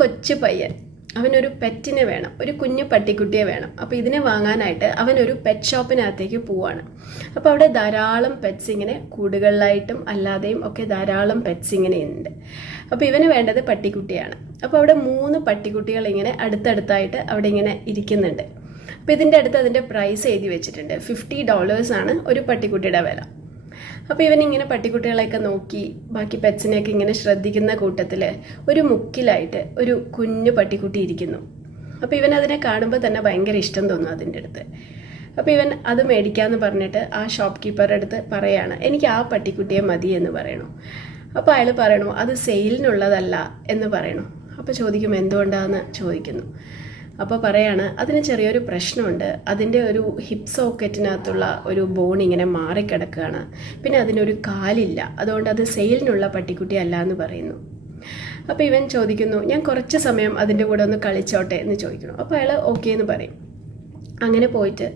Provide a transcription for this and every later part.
കൊച്ചു പയ്യൻ, അവനൊരു പെറ്റിനെ വേണം, ഒരു കുഞ്ഞു പട്ടിക്കുട്ടിയെ വേണം. അപ്പോൾ ഇതിനെ വാങ്ങാനായിട്ട് അവനൊരു പെറ്റ് ഷോപ്പിനകത്തേക്ക് പോവാണ്. അപ്പോൾ അവിടെ ധാരാളം പെറ്റ്സ് ഇങ്ങനെ കൂടുകളിലായിട്ടും അല്ലാതെയും ഒക്കെ ധാരാളം പെറ്റ്സ് ഇങ്ങനെ ഉണ്ട്. അപ്പോൾ ഇവന് വേണ്ടത് പട്ടിക്കുട്ടിയാണ്. അപ്പോൾ അവിടെ 3 പട്ടിക്കുട്ടികൾ ഇങ്ങനെ അടുത്തടുത്തായിട്ട് അവിടെ ഇങ്ങനെ ഇരിക്കുന്നുണ്ട്. അപ്പോൾ ഇതിൻ്റെ അടുത്ത് അതിൻ്റെ പ്രൈസ് എഴുതി വെച്ചിട്ടുണ്ട്. $50 ആണ് ഒരു പട്ടിക്കുട്ടിയുടെ വില. അപ്പോൾ ഇവനിങ്ങനെ പട്ടിക്കുട്ടികളെയൊക്കെ നോക്കി ബാക്കി പെറ്റ്സിനെയൊക്കെ ഇങ്ങനെ ശ്രദ്ധിക്കുന്ന കൂട്ടത്തിൽ ഒരു മുക്കിലായിട്ട് ഒരു കുഞ്ഞു പട്ടിക്കുട്ടി ഇരിക്കുന്നു. അപ്പോൾ ഇവൻ അതിനെ കാണുമ്പോൾ തന്നെ ഭയങ്കര ഇഷ്ടം തോന്നും അതിൻ്റെ അടുത്ത്. അപ്പോൾ ഇവൻ അത് മേടിക്കാമെന്ന് പറഞ്ഞിട്ട് ആ ഷോപ്പ് കീപ്പറുടെ അടുത്ത് പറയാണ്, എനിക്ക് ആ പട്ടിക്കുട്ടിയെ മതി എന്ന് പറയണു. അപ്പോൾ അയാൾ പറയണു അത് സെയിലിനുള്ളതല്ല എന്ന് പറയണു. അപ്പോൾ ചോദിക്കും എന്തുകൊണ്ടാണെന്ന് ചോദിക്കുന്നു. അപ്പോൾ പറയാണ് അതിന് ചെറിയൊരു പ്രശ്നമുണ്ട്, അതിൻ്റെ ഒരു ഹിപ്പ് സോക്കറ്റിനകത്തുള്ള ഒരു ബോൺ ഇങ്ങനെ മാറിക്കിടക്കുകയാണ്, പിന്നെ അതിനൊരു കാലില്ല, അതുകൊണ്ട് അത് സെയിലിനുള്ള പട്ടിക്കുട്ടി അല്ല എന്ന് പറയുന്നു. അപ്പോൾ ഇവൻ ചോദിക്കുന്നു ഞാൻ കുറച്ച് സമയം അതിൻ്റെ കൂടെ ഒന്ന് കളിച്ചോട്ടെ എന്ന് ചോദിക്കുന്നു. അപ്പോൾ അയാൾ ഓക്കെ എന്ന് പറയും. അങ്ങനെ പോയിട്ട്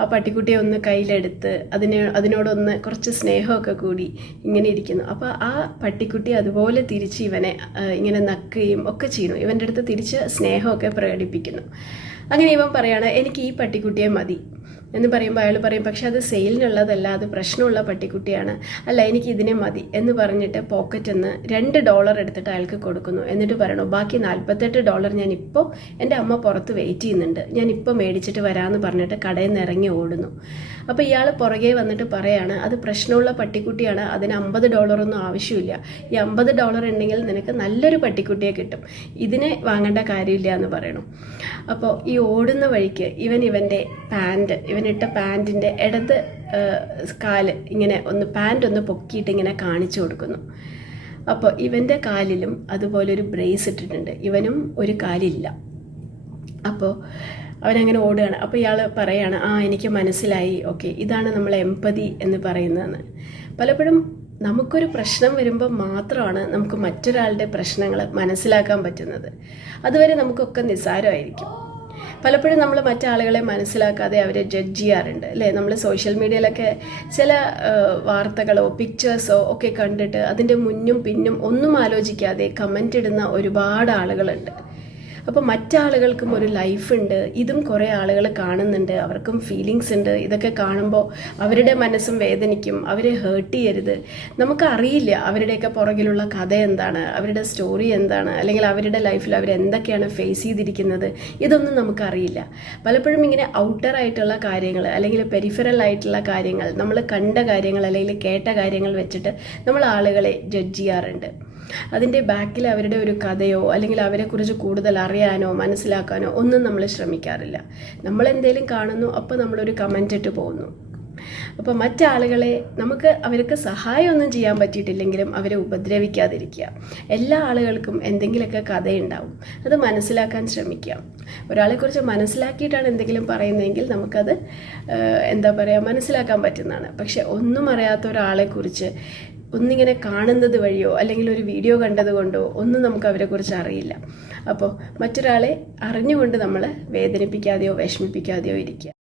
ആ പട്ടിക്കുട്ടിയെ ഒന്ന് കയ്യിലെടുത്ത് അതിനോടൊന്ന് കുറച്ച് സ്നേഹമൊക്കെ കൂടി ഇങ്ങനെ ഇരിക്കുന്നു. അപ്പോൾ ആ പട്ടിക്കുട്ടി അതുപോലെ തിരിച്ച് ഇവനെ ഇങ്ങനെ നക്കുകയും ഒക്കെ ചെയ്യുന്നു. ഇവൻ്റെ അടുത്ത് തിരിച്ച് സ്നേഹമൊക്കെ പ്രകടിപ്പിക്കുന്നു. അങ്ങനെ ഇവൻ പറയാണ് എനിക്ക് ഈ പട്ടിക്കുട്ടിയെ മതി എന്ന് പറയുമ്പോൾ അയാൾ പറയും പക്ഷെ അത് സെയിലിനുള്ളതല്ല, അത് പ്രശ്നമുള്ള പട്ടിക്കുട്ടിയാണ്, അല്ല എനിക്ക് ഇതിനെ മതി എന്ന് പറഞ്ഞിട്ട് പോക്കറ്റിൽ നിന്ന് $2 എടുത്തിട്ട് അയാൾക്ക് കൊടുക്കുന്നു. എന്നിട്ട് പറയണു ബാക്കി $48 ഞാനിപ്പോൾ എൻ്റെ അമ്മ പുറത്ത് വെയിറ്റ് ചെയ്യുന്നുണ്ട്, ഞാനിപ്പോൾ മേടിച്ചിട്ട് വരാമെന്ന് പറഞ്ഞിട്ട് കടയിൽ നിന്ന് ഇറങ്ങി ഓടുന്നു. അപ്പോൾ ഇയാൾ പുറകെ വന്നിട്ട് പറയാണ് അത് പ്രശ്നമുള്ള പട്ടിക്കുട്ടിയാണ്, അതിന് $50 ഒന്നും ആവശ്യമില്ല, ഈ $50 ഉണ്ടെങ്കിൽ നിനക്ക് നല്ലൊരു പട്ടിക്കുട്ടിയെ കിട്ടും, ഇതിനെ വാങ്ങേണ്ട കാര്യമില്ല എന്ന് പറയണു. അപ്പോൾ ഈ ഓടുന്ന വഴിക്ക് ഇവൻ്റെ ഇവനിട്ട പാൻറ്റിൻ്റെ ഇടത് കാല് ഇങ്ങനെ പാൻറ് ഒന്ന് പൊക്കിയിട്ട് ഇങ്ങനെ കാണിച്ചു കൊടുക്കുന്നു. അപ്പോൾ ഇവൻ്റെ കാലിലും അതുപോലെ ഒരു ബ്രേസ് ഇട്ടിട്ടുണ്ട്, ഇവനും ഒരു കാലില്ല. അപ്പോൾ അവനങ്ങനെ ഓടുകയാണ്. അപ്പോൾ ഇയാൾ പറയാണ് എനിക്ക് മനസ്സിലായി, ഓക്കെ ഇതാണ് നമ്മൾ എംപതി എന്ന് പറയുന്നതെന്ന്. പലപ്പോഴും നമുക്കൊരു പ്രശ്നം വരുമ്പോൾ മാത്രമാണ് നമുക്ക് മറ്റൊരാളുടെ പ്രശ്നങ്ങൾ മനസ്സിലാക്കാൻ പറ്റുന്നത്. അതുവരെ നമുക്കൊക്കെ നിസ്സാരമായിരിക്കും. പലപ്പോഴും നമ്മൾ മറ്റാളുകളെ മനസ്സിലാക്കാതെ അവരെ ജഡ്ജ് ചെയ്യാറുണ്ട് അല്ലേ. നമ്മൾ സോഷ്യൽ മീഡിയയിലൊക്കെ ചില വാർത്തകളോ പിക്ചേഴ്സോ ഒക്കെ കണ്ടിട്ട് അതിൻ്റെ മുന്നും പിന്നും ഒന്നും ആലോചിക്കാതെ കമൻ്റ് ഇടുന്ന ഒരുപാട് ആളുകളുണ്ട്. അപ്പോൾ മറ്റാളുകൾക്കും ഒരു ലൈഫുണ്ട്, ഇതും കുറേ ആളുകൾ കാണുന്നുണ്ട്, അവർക്കും ഫീലിങ്സ് ഉണ്ട്. ഇതൊക്കെ കാണുമ്പോൾ അവരുടെ മനസ്സും വേദനിക്കും, അവരെ ഹേർട്ട് ചെയ്യരുത്. നമുക്കറിയില്ല അവരുടെയൊക്കെ പുറകിലുള്ള കഥ എന്താണ്, അവരുടെ സ്റ്റോറി എന്താണ്, അല്ലെങ്കിൽ അവരുടെ ലൈഫിൽ അവരെന്തൊക്കെയാണ് ഫേസ് ചെയ്തിരിക്കുന്നത്, ഇതൊന്നും നമുക്കറിയില്ല. പലപ്പോഴും ഇങ്ങനെ ഔട്ടറായിട്ടുള്ള കാര്യങ്ങൾ അല്ലെങ്കിൽ പെരിഫറൽ ആയിട്ടുള്ള കാര്യങ്ങൾ, നമ്മൾ കണ്ട കാര്യങ്ങൾ അല്ലെങ്കിൽ കേട്ട കാര്യങ്ങൾ വെച്ചിട്ട് നമ്മൾ ആളുകളെ ജഡ്ജ് ചെയ്യാറുണ്ട്. അതിൻ്റെ ബാക്കിൽ അവരുടെ ഒരു കഥയോ അല്ലെങ്കിൽ അവരെക്കുറിച്ച് കൂടുതൽ അറിയാനോ മനസ്സിലാക്കാനോ ഒന്നും നമ്മൾ ശ്രമിക്കാറില്ല. നമ്മൾ എന്തെങ്കിലും കാണുന്നു, അപ്പോൾ നമ്മളൊരു കമൻ്റ് ഇട്ട് പോകുന്നു. അപ്പോൾ മറ്റാളുകളെ അവർക്ക് സഹായമൊന്നും ചെയ്യാൻ പറ്റിയിട്ടില്ലെങ്കിലും അവരെ ഉപദ്രവിക്കാതിരിക്കുക. എല്ലാ ആളുകൾക്കും എന്തെങ്കിലുമൊക്കെ കഥയുണ്ടാവും, അത് മനസ്സിലാക്കാൻ ശ്രമിക്കാം. ഒരാളെക്കുറിച്ച് മനസ്സിലാക്കിയിട്ടാണ് എന്തെങ്കിലും പറയുന്നതെങ്കിൽ നമുക്കത് മനസ്സിലാക്കാൻ പറ്റുന്നതാണ്. പക്ഷെ ഒന്നും അറിയാത്ത ഒരാളെക്കുറിച്ച് ഒന്നിങ്ങനെ കാണുന്നത് വഴിയോ അല്ലെങ്കിൽ ഒരു വീഡിയോ കണ്ടത് കൊണ്ടോ ഒന്നും നമുക്ക് അവരെക്കുറിച്ച് അറിയില്ല. അപ്പോൾ മറ്റൊരാളെ അറിഞ്ഞുകൊണ്ട് നമ്മൾ വേദനിപ്പിക്കാതെയോ വിഷമിപ്പിക്കാതെയോ ഇരിക്കുക.